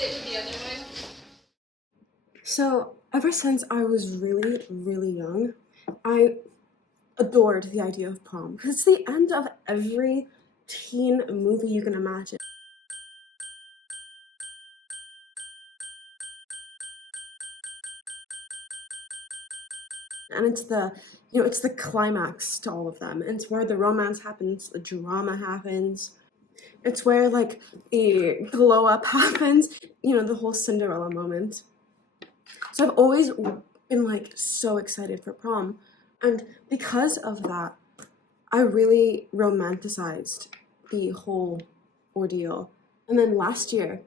sit with the other one. So ever since I was really, really young, I adored the idea of prom because it's the end of every teen movie you can imagine. And it's it's the climax to all of them. And it's where the romance happens, the drama happens. It's where like the glow up happens, the whole Cinderella moment. So I've always been like so excited for prom. And because of that, I really romanticized the whole ordeal. And then last year,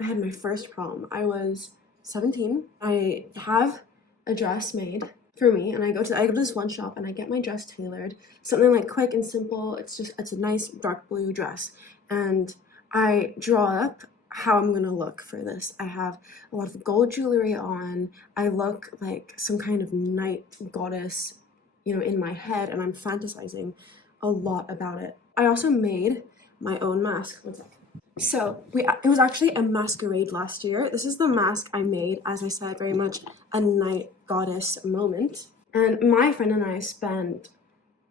I had my first prom. I was 17. I have a dress made for me, and I go to this one shop and I get my dress tailored. Something like quick and simple. It's a nice dark blue dress. And I draw up how I'm gonna look for this. I have a lot of gold jewelry on. I look like some kind of night goddess, in my head, and I'm fantasizing a lot about it. I also made my own mask. One sec. So it was actually a masquerade last year. This is the mask I made, as I said, very much a night goddess moment. And my friend and I spent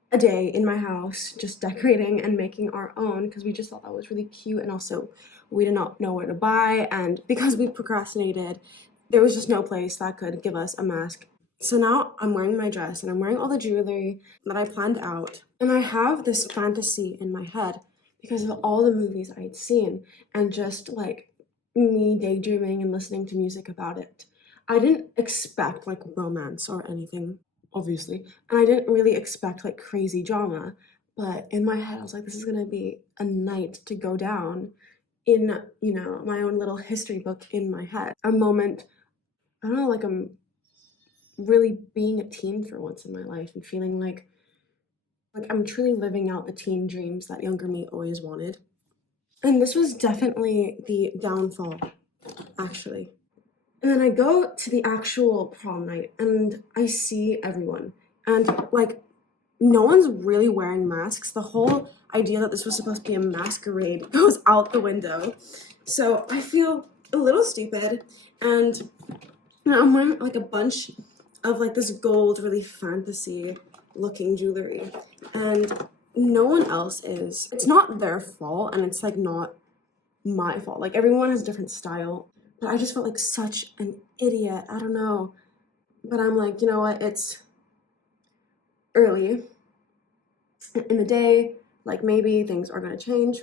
a day in my house just decorating and making our own because we just thought that was really cute, and also we did not know where to buy, and because we procrastinated, there was just no place that could give us a mask. So now I'm wearing my dress and I'm wearing all the jewelry that I planned out, and I have this fantasy in my head because of all the movies I'd seen and just like me daydreaming and listening to music about it. I didn't expect like romance or anything, obviously, and I didn't really expect like crazy drama, but in my head I was like, this is gonna be a night to go down in, my own little history book in my head. A moment, I don't know, like I'm really being a teen for once in my life and feeling like I'm truly living out the teen dreams that younger me always wanted. And this was definitely the downfall, actually. And then I go to the actual prom night and I see everyone. And like, no one's really wearing masks. The whole idea that this was supposed to be a masquerade goes out the window. So I feel a little stupid. And I'm wearing like a bunch of like this gold, really fantasy looking jewelry. And no one else is. It's not their fault, and it's like not my fault. Like everyone has different style. But I just felt like such an idiot. I don't know. But I'm like, you know what? It's early in the day. Like maybe things are gonna change.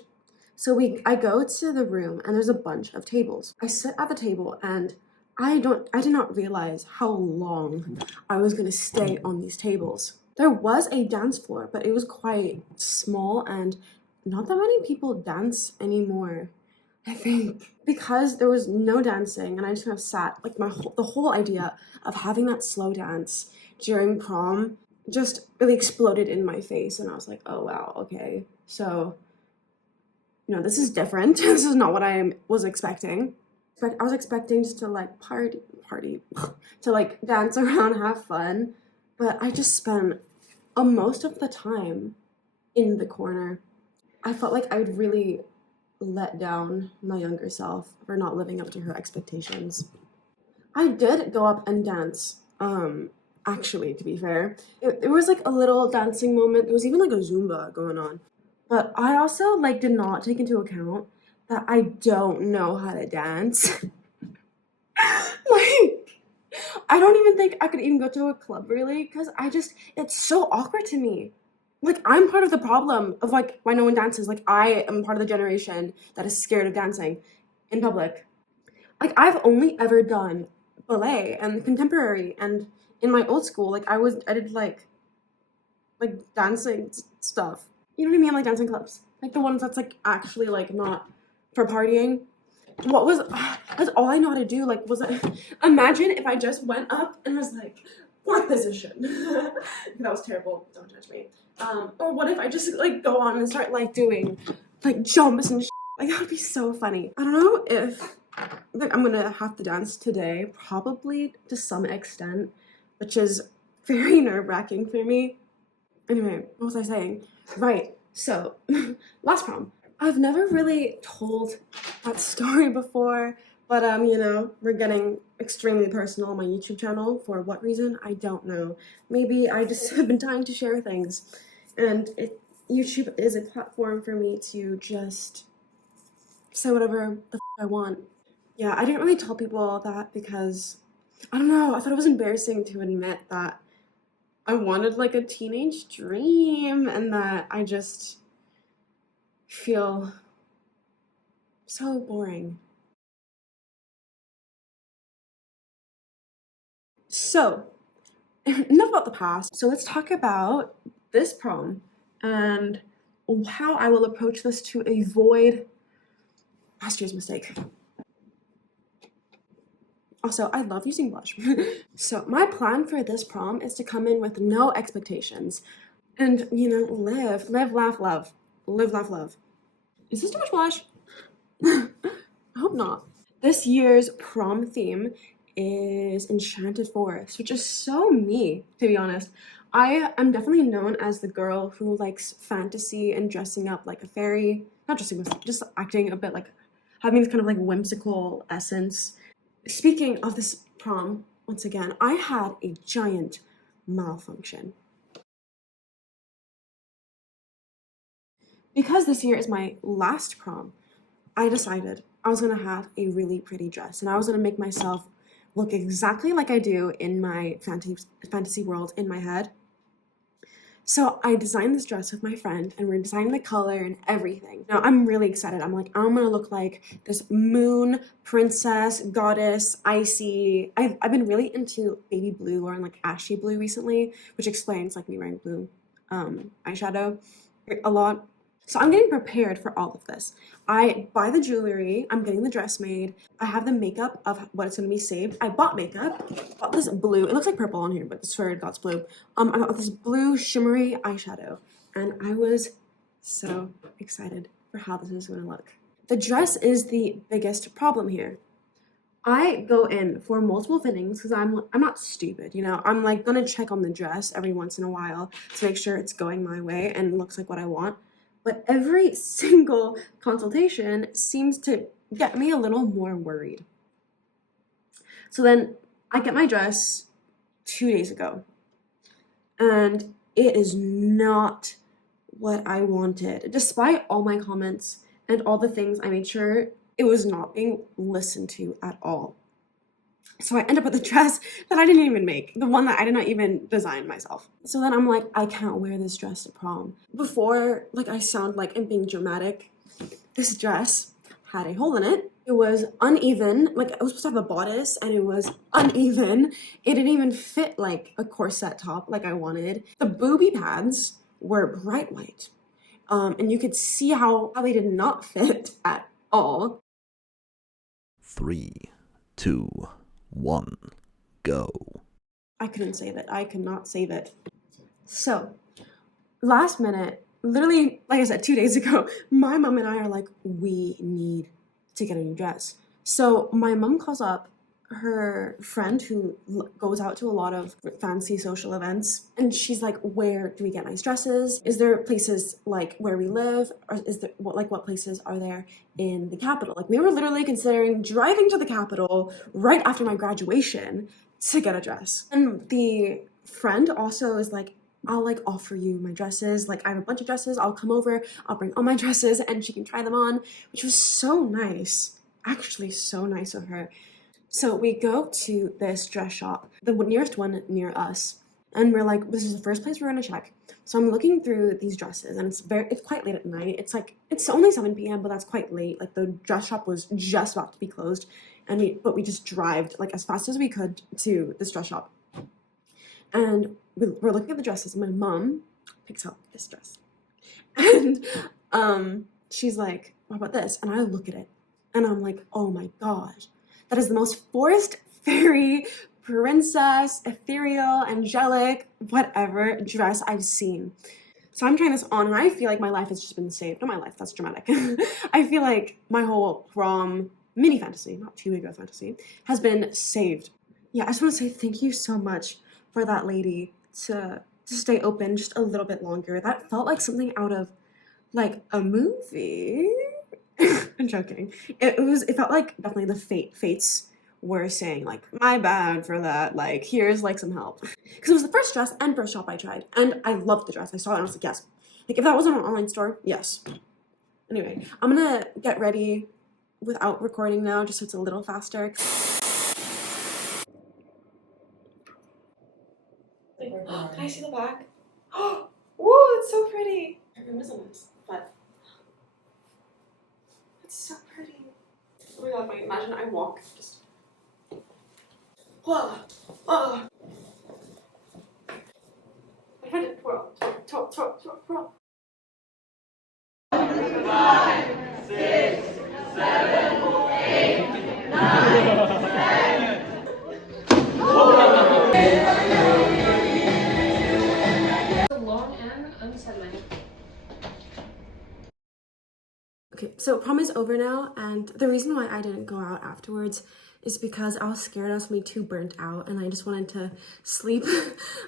So I go to the room and there's a bunch of tables. I sit at the table and I did not realize how long I was gonna stay on these tables. There was a dance floor, but it was quite small and not that many people dance anymore. I think because there was no dancing and I just kind of sat, like the whole idea of having that slow dance during prom just really exploded in my face, and I was like, oh wow, okay, so this is different. This is not what I was expecting. But I was expecting just to like party to like dance around, have fun, but I just spent most of the time in the corner. I felt like I would really let down my younger self for not living up to her expectations. I did go up and dance, actually, to be fair. It was like a little dancing moment. There was even like a Zumba going on. But I also like did not take into account that I don't know how to dance. Like, I don't even think I could even go to a club really, because it's so awkward to me. Like, I'm part of the problem of like why no one dances. Like, I am part of the generation that is scared of dancing in public. Like, I've only ever done ballet and contemporary, and in my old school, like I did like dancing stuff. You know what I mean? Like dancing clubs. Like the ones that's like actually like not for partying. That's all I know how to do. Like, imagine if I just went up and was like, what position? That was terrible. Don't judge me. Or what if I just like go on and start like doing like jumps and like that would be so funny. I don't know if like I'm gonna have to dance today, probably to some extent, which is very nerve-wracking for me. Anyway, what was I saying? Right, so last prom. I've never really told that story before, But you know, we're getting extremely personal on my YouTube channel. For what reason? I don't know. Maybe I just have been dying to share things. And YouTube is a platform for me to just say whatever the I want. Yeah, I didn't really tell people that because I don't know, I thought it was embarrassing to admit that I wanted like a teenage dream and that I just feel so boring. So, enough about the past. So let's talk about this prom and how I will approach this to avoid last year's mistake. Also, I love using blush. So my plan for this prom is to come in with no expectations and, you know, live, laugh, love. Live, laugh, love. Is this too much blush? I hope not. This year's prom theme is Enchanted Forest, which is so me, to be honest. I am definitely known as the girl who likes fantasy and dressing up like a fairy. Not dressing up, just acting a bit like having this kind of like whimsical essence. Speaking of this prom, once again, I had a giant malfunction. Because this year is my last prom, I decided I was gonna have a really pretty dress and I was gonna make myself look exactly like I do in my fantasy world in my head. So I designed this dress with my friend and we're designing the color and everything. Now I'm really excited. I'm like, I'm gonna look like this moon, princess, goddess, icy. I've been really into baby blue or like ashy blue recently, which explains like me wearing blue eyeshadow a lot. So I'm getting prepared for all of this. I buy the jewelry, I'm getting the dress made, I have the makeup of what it's gonna be saved. I bought makeup, bought this blue, it looks like purple on here, but it's for God's blue. I got this blue shimmery eyeshadow, and I was so excited for how this is gonna look. The dress is the biggest problem here. I go in for multiple fittings because I'm not stupid, you know. I'm like gonna check on the dress every once in a while to make sure it's going my way and looks like what I want. But every single consultation seems to get me a little more worried. So then I get my dress 2 days ago, and it is not what I wanted. Despite all my comments and all the things I made sure, it was not being listened to at all. So I end up with a dress that I didn't even make, the one that I did not even design myself. So then I'm like, I can't wear this dress to prom. Before, like, I sound like I'm being dramatic, this dress had a hole in it. It was uneven, like I was supposed to have a bodice and it was uneven. It didn't even fit like a corset top like I wanted. The booby pads were bright white. And you could see how they did not fit at all. 3, 2, 1, go. I couldn't save it. I could not save it. So, last minute, literally, like I said, 2 days ago, my mom and I are like, we need to get a new dress. So, my mom calls up her friend who goes out to a lot of fancy social events, and she's like, where do we get nice dresses? Is there places like where we live, or is there what places are there in the capital? Like, we were literally considering driving to the capital right after my graduation to get a dress. And the friend also is like, I'll like offer you my dresses. Like, I have a bunch of dresses. I'll come over, I'll bring all my dresses and she can try them on, which was so nice. Actually, so nice of her. So we go to this dress shop, the nearest one near us, and we're like, this is the first place we're gonna check. So I'm looking through these dresses, and it's quite late at night. It's only 7 p.m., but that's quite late. Like, the dress shop was just about to be closed, but we just drove like as fast as we could to this dress shop. And we're looking at the dresses, and my mom picks up this dress, and she's like, what about this? And I look at it, and I'm like, oh my gosh. That is the most forest fairy, princess, ethereal, angelic, whatever dress I've seen. So I'm trying this on, and I feel like my life has just been saved. Not my life, that's dramatic. I feel like my whole prom mini fantasy, not too big of a fantasy, has been saved. Yeah, I just want to say thank you so much for that lady to stay open just a little bit longer. That felt like something out of like a movie. I'm joking. It felt like definitely the fates were saying like, my bad for that, like here's like some help. Because it was the first dress and first shop I tried, and I loved the dress. I saw it and I was like, yes. Like if that wasn't an online store, yes. Anyway, I'm gonna get ready without recording now, just so it's a little faster. Can I see the back? Oh, whoa, it's so pretty. I'm missing this, but it's so pretty. Oh my god, wait, imagine I walk just. Whoa, oh. I tried to twirl, twirl, twirl, twirl, twirl. 5, 6, 7, 8, 9, 10. Long and unsettling. Okay, so prom is over now, and the reason why I didn't go out afterwards is because I was scared I was gonna be too burnt out and I just wanted to sleep.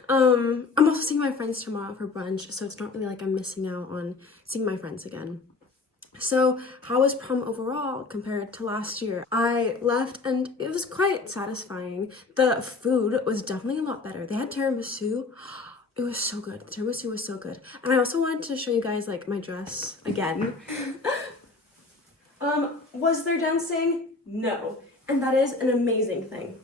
I'm also seeing my friends tomorrow for brunch, so it's not really like I'm missing out on seeing my friends again. So how was prom overall compared to last year? I left and it was quite satisfying. The food was definitely a lot better. They had tiramisu. It was so good. The tiramisu was so good. And I also wanted to show you guys like my dress again. Was there dancing? No. And that is an amazing thing.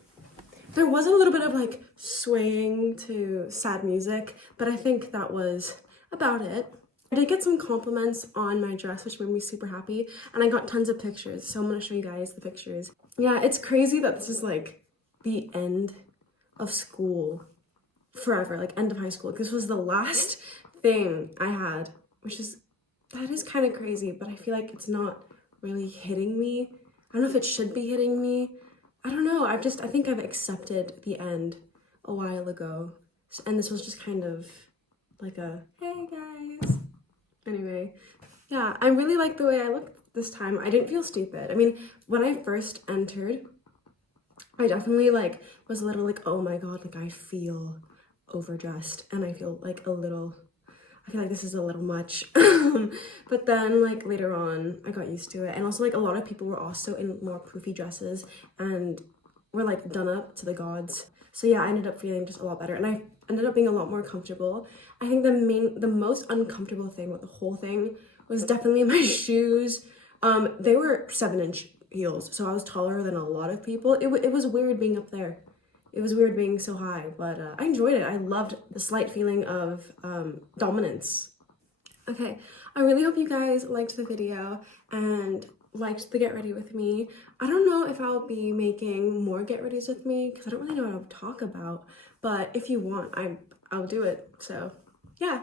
There was a little bit of like swaying to sad music, but I think that was about it. I did get some compliments on my dress, which made me super happy, and I got tons of pictures, so I'm gonna show you guys the pictures. Yeah, it's crazy that this is like the end of school forever, like end of high school. This was the last thing I had, that is kind of crazy, but I feel like it's not really hitting me. I don't know if it should be hitting me. I don't know, I think I've accepted the end a while ago, and this was just kind of like a, hey guys. Anyway, yeah, I really like the way I looked this time. I didn't feel stupid. I mean, when I first entered, I definitely like was a little like, oh my god, like I feel overdressed and I feel like I feel like this is a little much. But then like later on, I got used to it. And also like a lot of people were also in more poofy dresses and were like done up to the gods. So yeah, I ended up feeling just a lot better and I ended up being a lot more comfortable. I think the most uncomfortable thing with the whole thing was definitely my shoes. They were 7-inch heels, so I was taller than a lot of people. It was weird being up there. It was weird being so high, but I enjoyed it. I loved the slight feeling of dominance. Okay, I really hope you guys liked the video and liked the get ready with me. I don't know if I'll be making more get readies with me because I don't really know what I'll talk about, but if you want, I'll do it. So yeah.